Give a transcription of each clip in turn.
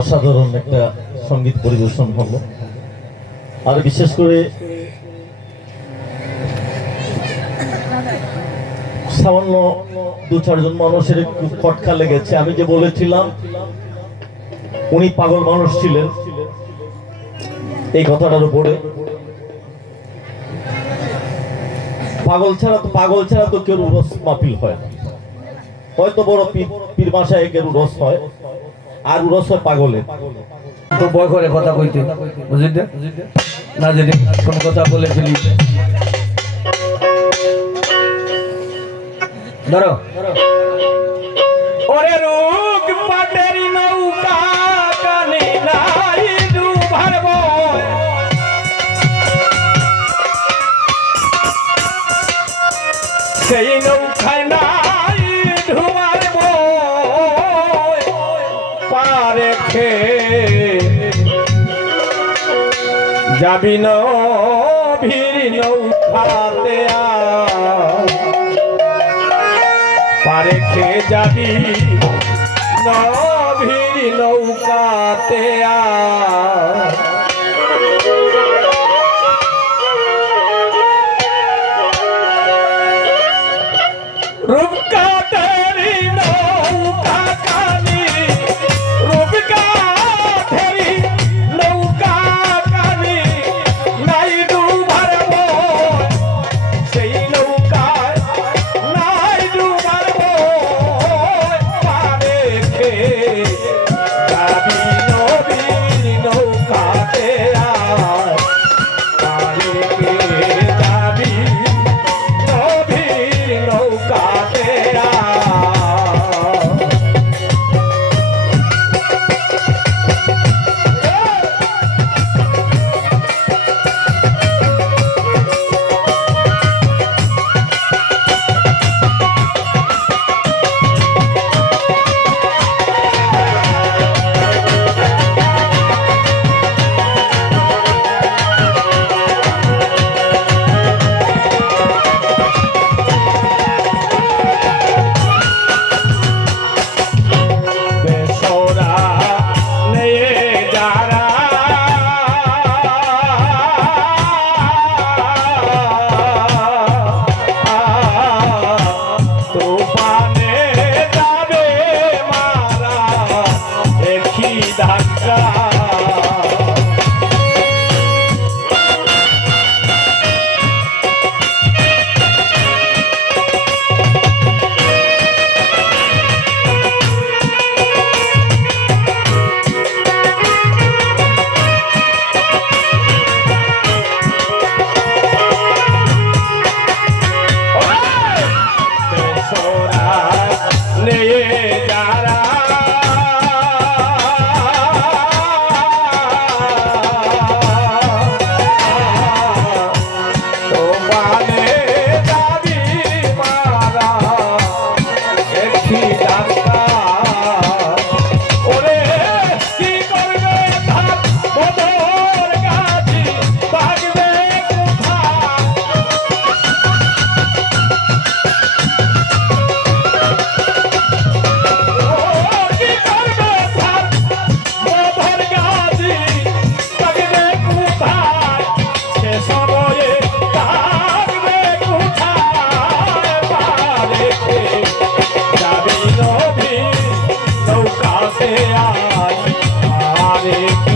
অসাধারণ একটা সংগীত পরিবেশন হলো। আর বিশেষ করে সামান্য দু, চারজন মানুষের একটু খটকা লেগেছে। আমি যে বলেছিলাম, উনি পাগল মানুষ ছিলেন। এই কথাটার উপরে পাগল ছাড়া তো পাগল ছাড়া তো কেউ রস মাপিল হয় হয়তো বড় পীর মাসায় কেউ রস হয়। আর রস হয় পাগলের তো ভয় করে কথা কইতে। বুঝলি না যদি কোন কথা বলে ফেলি ধরো। ওরে রোগ পাটেরি নৌকা কানে নাই ডুবার সেই নৌকায় যাবি ন ভিড় নৌকাতে। পারে খে যাবি ন ভিড় নৌকাতে আয়। আরে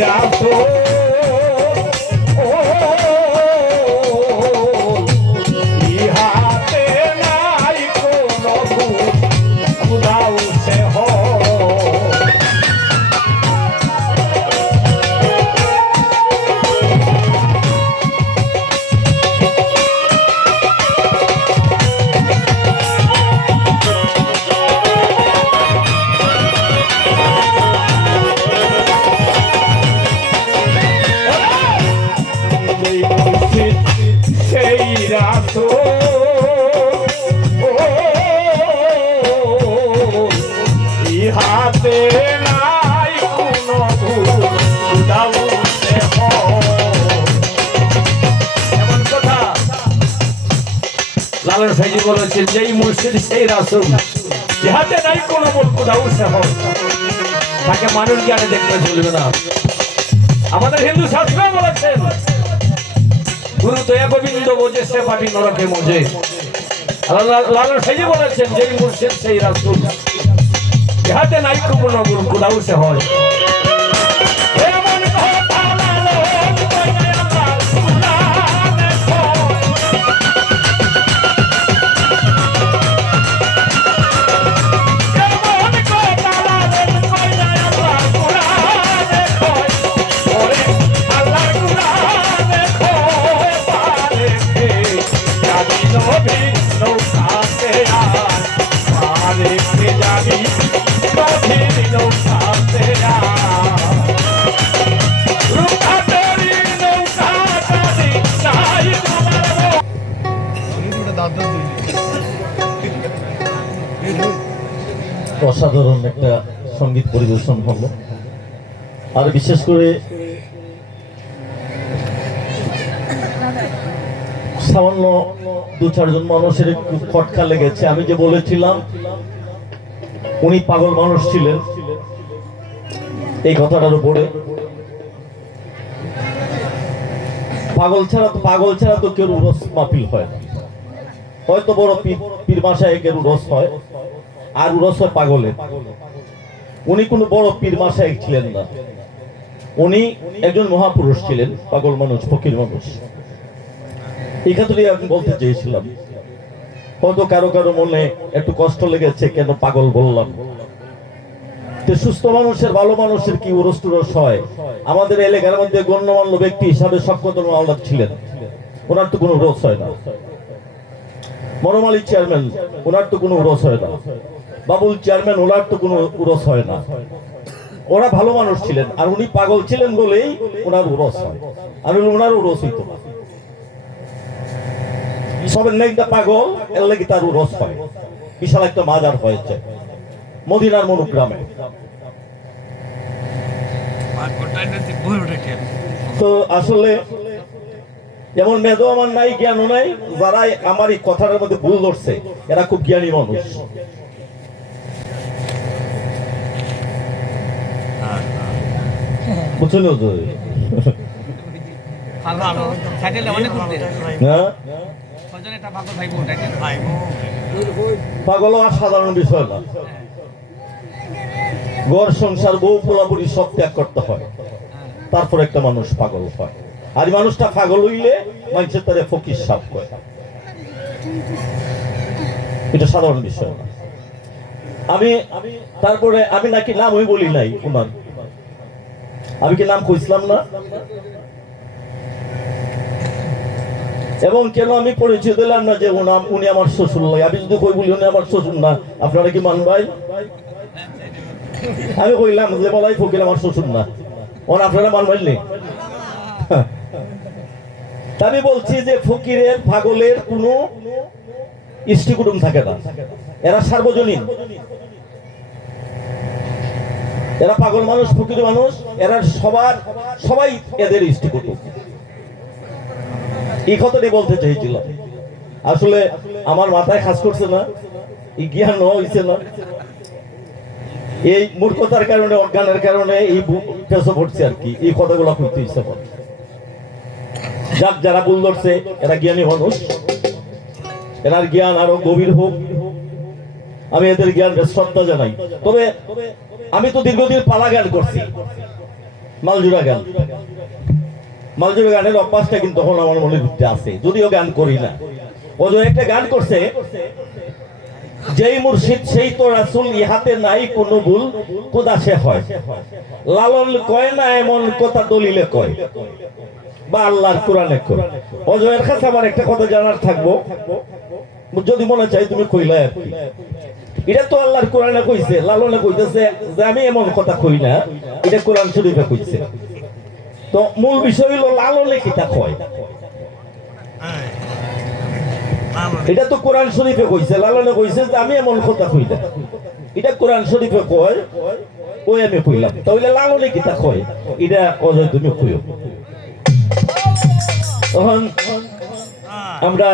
রাখো সাইজি বলেছেন, যেই মুর্শিদ, সেই রাসুল। যাহাতে নাই কোনো বল কোথাও সে হয় তাকে মানুষ জ্ঞানে দেখতে চলবে না। আমাদের হিন্দু শাস্ত্র বলেছেন, গুরু দয়া গোবিন্দ বোঝে, সে পাটি নরকে মজে লালন সাইজি বলেছেন, যেই মুর্শিদ, সেই রাসুল। যাহাতে নাই কোনো বল কোথাও সে অসাধারণ একটা সংগীত পরিবেশন হলো। আর বিশেষ করে সামান্য দু, চারজন মানুষের একটু খটকা লেগেছে। আমি যে বলেছিলাম, উনি পাগল মানুষ ছিলেন। এই কথাটার উপরে পাগল ছাড়া তো পাগল ছাড়া তো কেউ রস মাপিল হয় না। হয়তো বড় পীর পীর মাসায় কেউ রস হয়। আর উরস পাগলের উনি কোনো বড় পীর মাসায় ছিলেন না। উনি একজন মহাপুরুষ ছিলেন, পাগল মানুষ, ফকির মানুষ। এই আমি বলতে চেয়েছিলাম, হয়তো কারও কারও মনে একটু কষ্ট লেগেছে, কেন পাগল বললাম। সুস্থ মানুষের, ভালো মানুষের কি উরস টুরস হয়? আমাদের এলাকার মধ্যে গণ্যমান্য ব্যক্তি হিসাবে আল্লাহ ছিলেন। ওনার তো কোনো রোজ হয় না। মনোমালিক চেয়ারম্যান, ওনার তো কোনো উরস হয় না। বাবুল চেয়ারম্যান, ওনার তো কোনো উরস হয় না। ওরা ভালো মানুষ ছিলেন, আর উনি পাগল ছিলেন বলেই ওনার উরস হয়। আর ওনার উরস হইতো সবের নাইটা পাগল, এর লাগি তার উরস হয়। বিশাল একটা মাজার হয়েছে, মদিনার মনুগ্রামে তো আসলে যেমন মেধো আমার নাই, জ্ঞানও নাই যারা আমার এই কথাটার মধ্যে ভুল ধরছে, এরা খুব জ্ঞানী মানুষ। তো? হ্যাঁ পাগল আর সাধারণ বিষয় না। ঘর সংসার বউ পোলাপুরি সব ত্যাগ করতে হয়। তারপর একটা মানুষ পাগল হয়। আর মানুষটা পাগল হইলে মানুষের তারে ফকির সাপ করে এটা সাধারণ বিষয় না। আমি তারপরে আমি নাকি নাম ওই বলি নাই ওনার আমি কি নাম কইছিলাম না? এবং কেন আমি পরিচয় দিলাম না যে ওনাম উনি আমার শ্বশুর লাগে আমি যদি কই বলি উনি আমার শ্বশুর না, আপনারা কি মানবাই? আমি কইলাম যে বলাই ফকির আমার শ্বশুর না। ওন আপনারা মানবেন নি? আমি বলছি যে ফকিরের, পাগলের কোনো ইষ্টি কুটুম থাকে না। এরা সার্বজনীন। এরা পাগল মানুষ ফকির মানুষ, এরা সবার, সবাই এদের ইষ্টি কুটুম এই কথাটাই বলতে চাইছিলাম আসলে আমার মাথায় কাজ করছে না, এই জ্ঞান হইছে না। এই মূর্খতার কারণে, অজ্ঞানের কারণে এই পেছো পড়ছে আর কি, এই কথাগুলো কইতে ইচ্ছা করে যাক, যারা ভুল ধরছে, এরা জ্ঞানী মানুষ। এনার জ্ঞান আরও গভীর হোক। আমি এদের জ্ঞান শ্রদ্ধা জানাই। তবে আমি তো দীর্ঘদিন পালা গান করছি। মালজুরা গান। মালজুরা গানের অভ্যাসটা কিন্তু তখন আমার মনের ভিতরে আছে, যদিও গান করি না। ও যে একটা গান করছে, যেই মুর্শিদ, সেই তো রাসুল, ইহাতে নাই কোনো ভুল কোদা সে হয়। লালন কয় না এমন কথা দলিলে কয়, বা আল্লাহর কোরআনে কয়। অজয়ের কাছে আমার একটা কথা জানার থাকব। যদি মনে চাই তুমি কইলা এটা তো আল্লাহর কোরআনে কইছে, লালনে কইতেছে যে আমি এমন কথা কই না, এটা কোরআন শরীফে কইছে। তো মূল বিষয় হলো লালনে কিতা কয়? এটা তো কোরআন শরীফে কইছে, লালনে কইছে যে আমি এমন কথা কই না। এটা কোরআন শরীফে কয় ওই আমি কইলাম। তাহলে লালনে কিতা কয়? এটা অজয়, তুমি কইও। তখন আমরা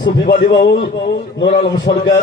সুফিবাদী বাউল, নোর আলম সরকার